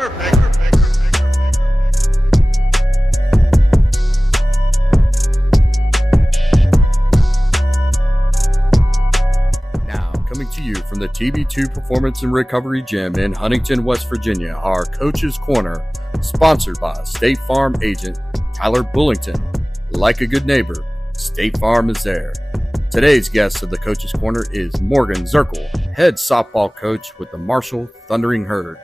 Now, coming to you from the TB2 Performance and Recovery Gym in Huntington, West Virginia, our Coach's Corner, sponsored by State Farm agent Tyler Bullington. Like a good neighbor, State Farm is there. Today's guest of the Coach's Corner is Morgan Zerkle, head softball coach with the Marshall Thundering Herd.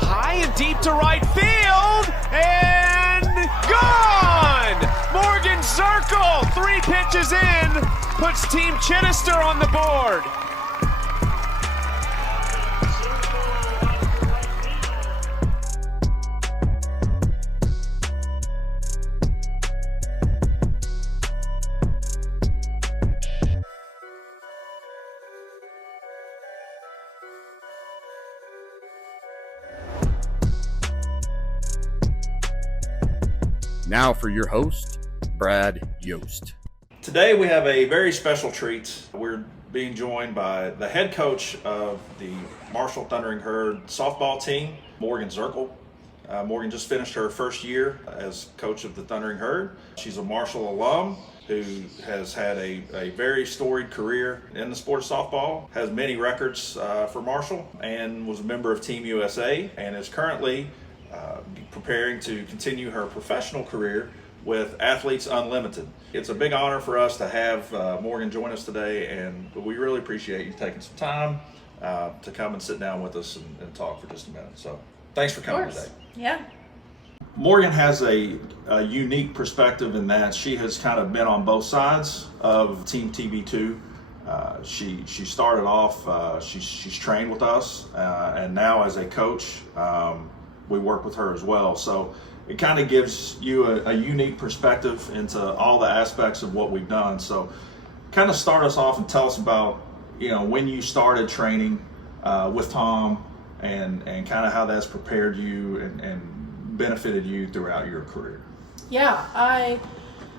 High and deep to right field, and gone! Morgan Zerkle, 3 pitches in, puts Team Chittister on the board. Now for your host, Brad Yost. Today we have a very special treat. We're being joined by the head coach of the Marshall Thundering Herd softball team, Morgan Zerkle. Morgan just finished her first year as coach of the Thundering Herd. She's a Marshall alum who has had a very storied career in the sport of softball, has many records for Marshall, and was a member of Team USA, and is currently preparing to continue her professional career with Athletes Unlimited. It's a big honor for us to have Morgan join us today, and we really appreciate you taking some time to come and sit down with us and talk for just a minute. So thanks for coming today. Yeah. Morgan has a unique perspective in that she has kind of been on both sides of Team TB2. She started off, she's trained with us, and now as a coach, we work with her as well. So it kind of gives you a unique perspective into all the aspects of what we've done. So kind of start us off and tell us about, when you started training with Tom and kind of how that's prepared you and benefited you throughout your career. Yeah, I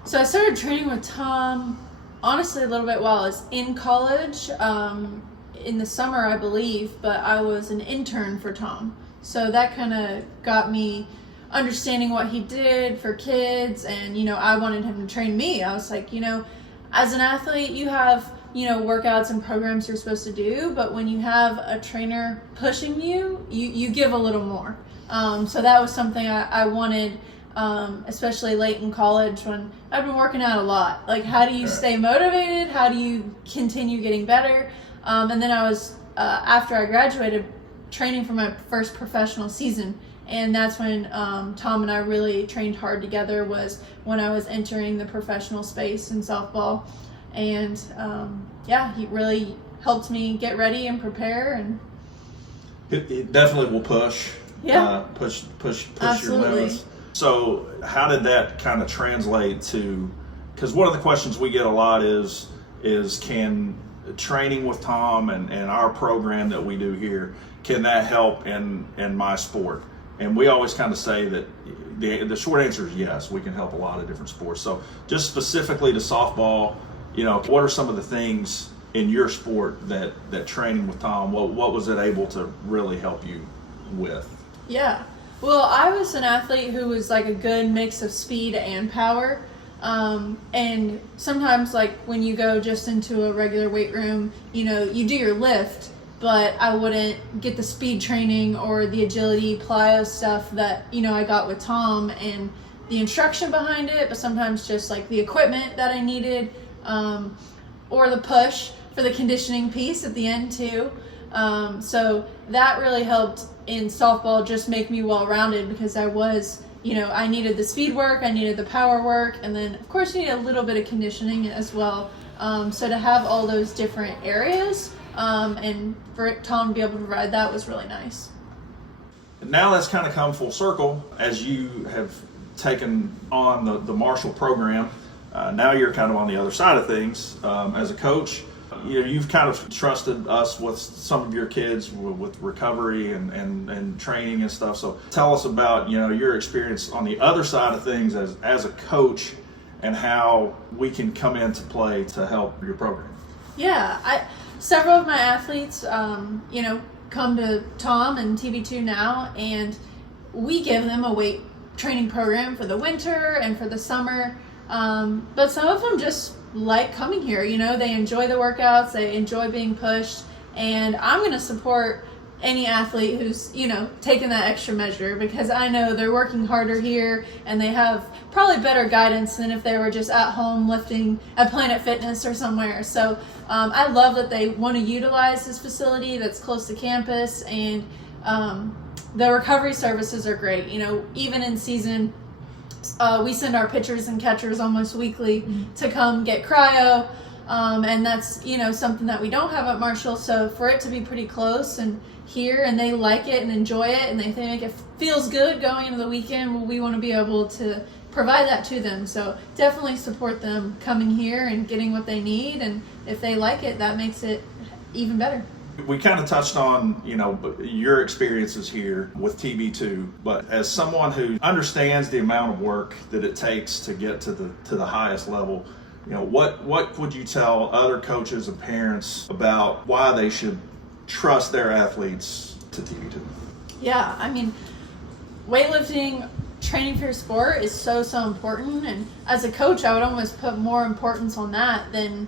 started training with Tom, honestly, a little bit while I was in college, in the summer, I believe, but I was an intern for Tom. So that kind of got me understanding what he did for kids, and, I wanted him to train me. I was like, as an athlete, you have, workouts and programs you're supposed to do, but when you have a trainer pushing you, you give a little more. So that was something I wanted, especially late in college when I've been working out a lot. Like, how do you stay motivated? How do you continue getting better? And then I was, after I graduated, training for my first professional season, and that's when Tom and I really trained hard together, was when I was entering the professional space in softball. And he really helped me get ready and prepare, and it definitely will push push your limits. So how did that kind of translate to, because one of the questions we get a lot is can training with Tom and our program that we do here, can that help in my sport? And we always kind of say that the short answer is yes, we can help a lot of different sports. So just specifically to softball, what are some of the things in your sport that training with Tom, what was it able to really help you with? Yeah, well, I was an athlete who was like a good mix of speed and power. And sometimes, like, when you go just into a regular weight room, you do your lift, but I wouldn't get the speed training or the agility plyo stuff that, I got with Tom, and the instruction behind it, but sometimes just like the equipment that I needed, or the push for the conditioning piece at the end too. So that really helped in softball, just make me well-rounded, because I was, I needed the speed work, I needed the power work, and then of course you need a little bit of conditioning as well. So to have all those different areas, and for Tom to be able to provide that was really nice. Now that's kind of come full circle as you have taken on the Marshall program. Now you're kind of on the other side of things as a coach. You've kind of trusted us with some of your kids with recovery and training and stuff. So tell us about your experience on the other side of things as a coach, and how we can come into play to help your program. Yeah, several of my athletes, come to Tom and TB2 now, and we give them a weight training program for the winter and for the summer. But some of them just like coming here. They enjoy the workouts, they enjoy being pushed, and I'm going to support any athlete who's, taking that extra measure, because I know they're working harder here and they have probably better guidance than if they were just at home lifting at Planet Fitness or somewhere. So I love that they want to utilize this facility that's close to campus, and the recovery services are great. Even in season, we send our pitchers and catchers almost weekly to come get cryo. And that's, something that we don't have at Marshall. So for it to be pretty close and here, and they like it and enjoy it, and they think it feels good going into the weekend, well, we want to be able to provide that to them. So definitely support them coming here and getting what they need. And if they like it, that makes it even better. We kind of touched on, your experiences here with TB2, but as someone who understands the amount of work that it takes to get to the highest level, what would you tell other coaches and parents about why they should trust their athletes to TB2? Yeah, weightlifting, training for your sport is so important, and as a coach, I would almost put more importance on that than,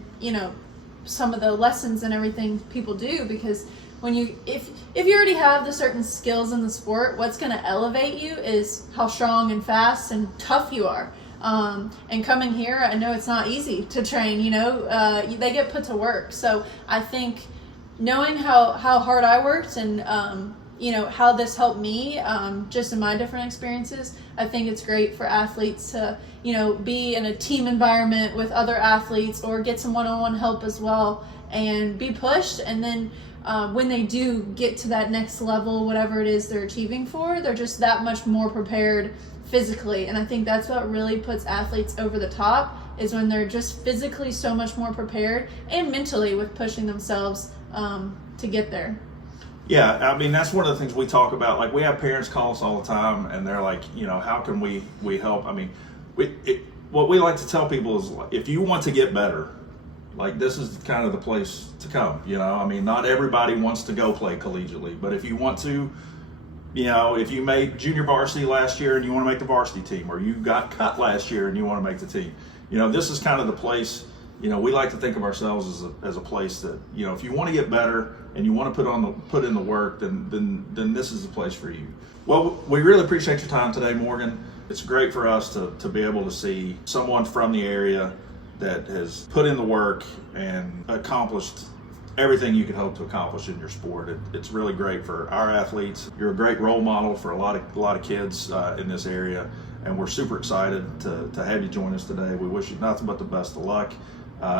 some of the lessons and everything people do, because if you already have the certain skills in the sport, what's going to elevate you is how strong and fast and tough you are. And coming here, I know it's not easy to train, they get put to work. So I think knowing how hard I worked and, how this helped me, just in my different experiences, I think it's great for athletes to, be in a team environment with other athletes or get some one-on-one help as well and be pushed. And then when they do get to that next level, whatever it is they're achieving for, they're just that much more prepared physically. And I think that's what really puts athletes over the top, is when they're just physically so much more prepared and mentally with pushing themselves to get there. Yeah, that's one of the things we talk about. Like, we have parents call us all the time, and they're like, how can we help? What we like to tell people is, if you want to get better, like, this is kind of the place to come. Not everybody wants to go play collegiately, but if you want to, if you made junior varsity last year and you want to make the varsity team, or you got cut last year and you want to make the team, this is kind of the place. We like to think of ourselves as a place that, if you want to get better and you want to put in the work, then this is the place for you. Well, we really appreciate your time today, Morgan. It's great for us to be able to see someone from the area that has put in the work and accomplished everything you could hope to accomplish in your sport. It's really great for our athletes. You're a great role model for a lot of kids in this area, and we're super excited to have you join us today. We wish you nothing but the best of luck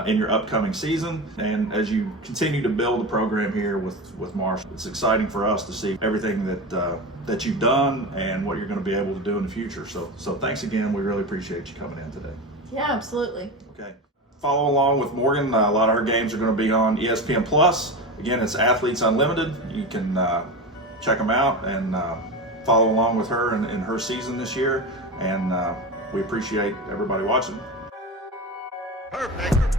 in your upcoming season, and as you continue to build the program here with Marshall. It's exciting for us to see everything that you've done and what you're going to be able to do in the future. So thanks again. We really appreciate you coming in today. Yeah, absolutely. Okay. Follow along with Morgan. A lot of her games are going to be on ESPN Plus. Again, it's Athletes Unlimited. You can check them out and follow along with her in her season this year. And we appreciate everybody watching. Perfect.